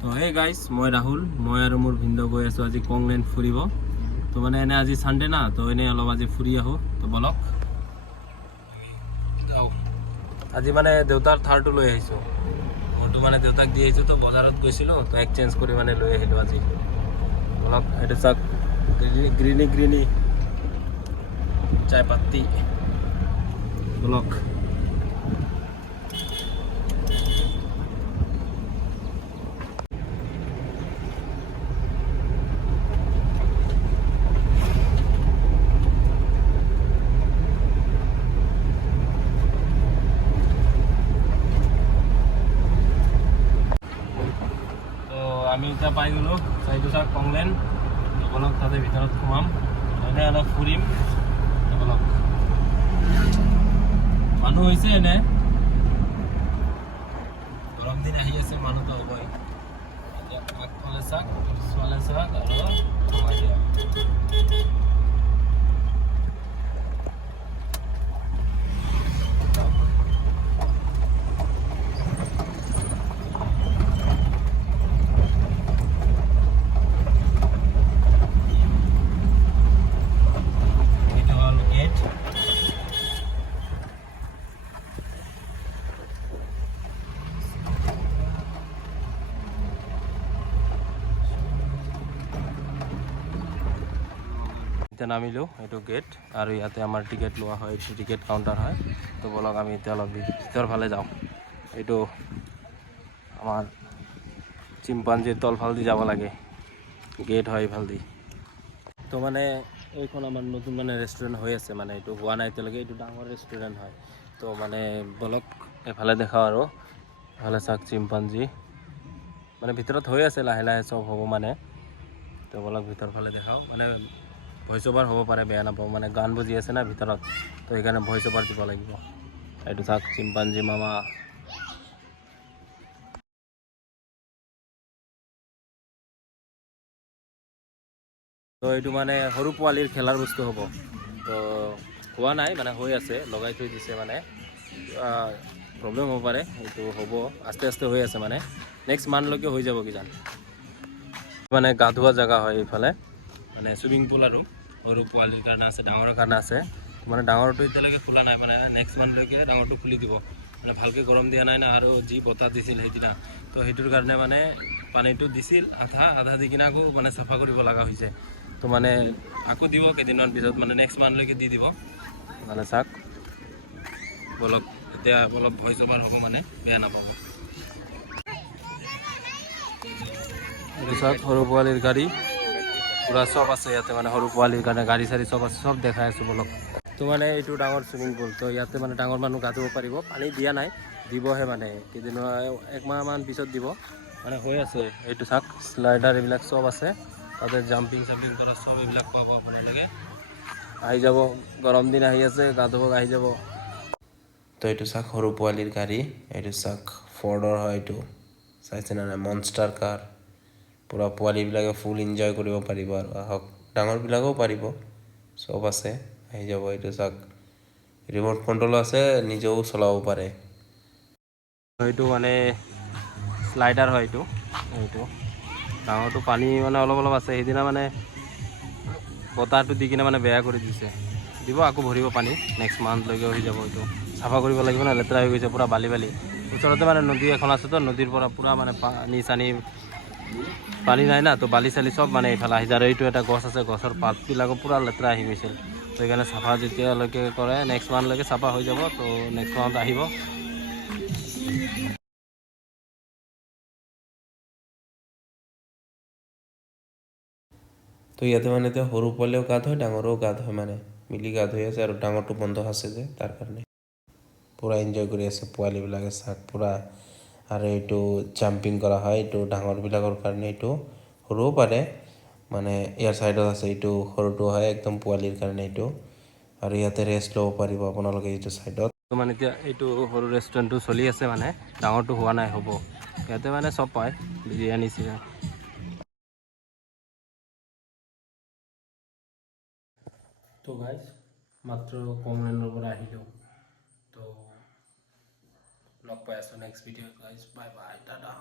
তো hey guys, মই ৰাহুল, মই আৰু মোৰ ভিনদেউ গৈ আছোঁ আজি কংলেণ্ড ফুৰিব। তো মানে এনে আজি চানডে না, তো এনেই অলপ আজি ফুৰি আহোঁ। তো বলক আজি মানে দেউতাৰ থাৰটো লৈ আহিছোঁ। মোৰটো মানে দেউতাক দি আহিছোঁ, তো বজাৰত গৈছিলোঁ, তো এক্সচেঞ্জ কৰি মানে লৈ আহিলোঁ আজি। বলক এইটো চাওক, গ্ৰীনি চায় পাত্তি। বলক আমি এতিয়া পাই গ'লোঁ চাইটো চাওক কংলেণ্ড। বলক তাতে ভিতৰত সোমাম, এনে অলপ ফুৰিম। বলক মানুহ হৈছে এনে, গৰম দিন আহি আছে, মানুহটো হ'বই। এতিয়া আগফালে চাওক, পিছফালে চাওক আৰু সোমাই দিয়া। এতিয়া নামিলোঁ, এইটো গেট, আৰু ইয়াতে আমাৰ টিকেট লোৱা হয়, এইটো টিকেট কাউণ্টাৰ হয়। তো বলক আমি এতিয়া অলপ ভিতৰ ফালে যাওঁ। এইটো আমাৰ চিম্পাঞ্জিৰ তলফালেদি যাব লাগে, গেট হয় এইফালেদি। তো মানে এইখন আমাৰ নতুন মানে ৰেষ্টুৰেণ্ট হৈ আছে, মানে এইটো হোৱা নাই এতিয়ালৈকে, এইটো ডাঙৰ ৰেষ্টুৰেণ্ট হয়। তো মানে বলক এফালে দেখাওঁ, আৰু এফালে চাওক চিম্পাঞ্জি, মানে ভিতৰত হৈ আছে, লাহে লাহে চব হ'ব মানে। তো বলক ভিতৰ ফালে দেখাওঁ, মানে ভইচ অভাৰ হ'ব পাৰে, বেয়া নাপাওঁ, মানে গান বজি আছে না ভিতৰত, তো সেইকাৰণে ভইচ অভাৰ দিব লাগিব। এইটো চাওক চিম্পাঞ্জি মামা। তো এইটো মানে সৰু পোৱালিৰ খেলাৰ বস্তু হ'ব। তো হোৱা নাই, মানে হৈ আছে, লগাই থৈ দিছে, মানে প্ৰব্লেম হ'ব পাৰে, এইটো হ'ব আস্তে আস্তে হৈ আছে, মানে নেক্সট মান্থলৈকে হৈ যাব কিজান। মানে গা ধোৱা জেগা হয় এইফালে, মানে চুইমিং পুল, আৰু সৰু পোৱালিৰ কাৰণে আছে, ডাঙৰৰ কাৰণে আছে। মানে ডাঙৰটো এতিয়ালৈকে খোলা নাই, মানে নেক্সট মান্থলৈকে ডাঙৰটো খুলি দিব। মানে ভালকৈ গৰম দিয়া নাই না, আৰু যি বতাহ দিছিল সেইদিনা, তো সেইটোৰ কাৰণে মানে পানীটো দিছিল আধা দি কিনে আকৌ মানে চাফা কৰিব লগা হৈছে। তো মানে আকৌ দিব কেইদিনমান পিছত, মানে নেক্সট মান্থলৈকে দি দিব। মানে চাওক, বলক এতিয়া অলপ ভইচ অভাৰ হ'ব, মানে বেয়া নাপাব। এইটো চাওক সৰু পোৱালিৰ গাড়ী, পুৰা চব আছে ইয়াতে, মানে সৰু পোৱালিৰ কাৰণে গাড়ী চাড়ী চব আছে, চব দেখাই আছোঁ বলক। তো মানে এইটো ডাঙৰ চুইমিং পুল, তো ইয়াতে মানে ডাঙৰ মানুহ গা ধুব পাৰিব। পানী দিয়া নাই, দিবহে, মানে কেইদিনমান একমাহমান পিছত দিব, মানে হৈ আছে। এইটো চাওক শ্লাইডাৰ এইবিলাক চব আছে, তাতে জাম্পিং চাম্পিং কৰা চব এইবিলাক পাব আপোনালোকে। আহি যাব, গৰম দিন আহি আছে, গা ধুব আহি যাব। তো এইটো চাওক সৰু পোৱালিৰ গাড়ী, এইটো চাওক ফৰ্ডৰ হয়, এইটো চাইছেনে নাই, মনষ্টাৰ কাৰ। পূৰা পোৱালিবিলাকে ফুল এনজয় কৰিব পাৰিব, আৰু আহক ডাঙৰবিলাকেও পাৰিব, চব আছে, আহি যাব। এইটো চাওক ৰিম'ট কণ্ট্ৰল আছে, নিজেও চলাব পাৰে। এইটো মানে শ্লাইডাৰ হয়, এইটো ডাঙৰটো পানী মানে অলপ অলপ আছে, সেইদিনা মানে বতাহটো দি কিনে মানে বেয়া কৰি দিছে, দিব আকৌ ভৰিব পানী, নেক্সট মান্থলৈকে হৈ যাব। এইটো চাফা কৰিব লাগিব না, লেতেৰা হৈ গৈছে পূৰা বালি ওচৰতে, মানে নদী এখন আছে, তো নদীৰ পৰা পূৰা মানে পানী নাই না, তো বালি চালি চব মানে এইফালে আহি যায়। আৰু এইটো এটা গছ আছে, গছৰ পাতবিলাকো পূৰা লেতেৰা আহি গৈছিল, তো সেইকাৰণে চাফা যেতিয়ালৈকে কৰে, নেক্সট মান্থলৈকে চাফা হৈ যাব। তো নেক্সট মান্থ আহিব। তো ইয়াতে মানে এতিয়া সৰু পোৱালিও গা ধুৱে, ডাঙৰেও গা ধুৱে, মানে মিলি গা ধুই আছে, আৰু ডাঙৰটো বন্ধ আছে যে তাৰ কাৰণে পূৰা এনজয় কৰি আছে পোৱালিবিলাকে, চাওক পূৰা। আৰু এইটো জাম্পিং কৰা হয়, এইটো ডাঙৰবিলাকৰ কাৰণে, এইটো সৰুও পাৰে, মানে ইয়াৰ ছাইডত আছে, এইটো সৰুটো হয় একদম পোৱালিৰ কাৰণে এইটো। আৰু ইয়াতে ৰেষ্ট ল'ব পাৰিব আপোনালোকে এইটো ছাইডত। মানে এতিয়া এইটো সৰু ৰেষ্টুৰেণ্টটো চলি আছে, মানে ডাঙৰটো হোৱা নাই, হ'ব। ইয়াতে মানে চব পায়, বিৰিয়ানী চিৰিয়ানী। তো গাইজ, মাত্ৰ কংলেণ্ডৰ পৰা আহিলোঁ, তো লগ পাই আছোঁ নেক্সট ভিডিঅ'ত গাইজ, বাই বাই, টাটা।